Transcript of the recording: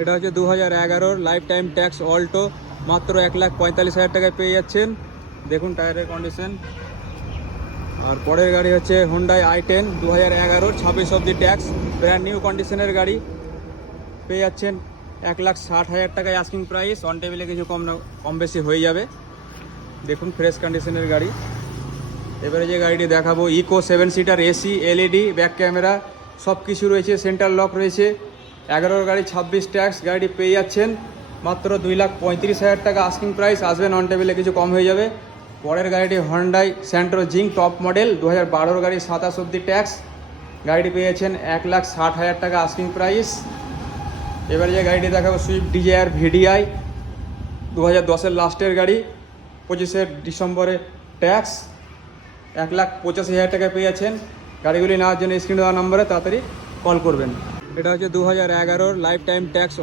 এটা হচ্ছে 2011 life time tax Alto, মাত্র 1,45,000 টাকায় পেয়ে যাচ্ছেন। দেখুন টায়ারের কন্ডিশন। আর পরের গাড়ি হচ্ছে হুন্ডাই i10 2011, 26 অব্দি ট্যাক্স, ব্র্যান্ড নিউ কন্ডিশনের গাড়ি পেয়ে যাচ্ছেন 1,60,000 টাকায় আস্কিং প্রাইস। অন টেবিলে কিছু কম বেশি হয়ে যাবে। দেখুন ফ্রেশ কন্ডিশনের গাড়ি। এবারে যে গাড়িটি দেখাবো Eeco 7 seater, AC, LED, back camera সব কিছু রয়েছে, সেন্টার লক রয়েছে। 11 গাড়ি, 26 ট্যাক্স, গাড়িটি পেয়ে যাচ্ছেন মাত্র 2,35,000 টাকা আস্কিং প্রাইস। আসবেন অন টেবিলে কিছু কম হয়ে যাবে। পরের গাড়িটি Hyundai Santro zinc top model 2012 গাড়ি, 27 অব্দি ট্যাক্স, গাড়িটি পেয়েছেন 1,60,000 টাকা আস্কিং প্রাইস। এবারে যে গাড়িটি দেখাবো সুইফট ডিজায়ার ভিডিআই 2010-এর লাস্টের গাড়ি, 25 ডিসেম্বরে ট্যাক্স, 1,85,000 টাকায় পেয়ে যাচ্ছেন। গাড়িগুলি নেওয়ার জন্য স্ক্রিনে দেওয়া নম্বরে তাড়াতাড়ি কল করবেন। এটা হচ্ছে 2011 লাইফ টাইম ট্যাক্স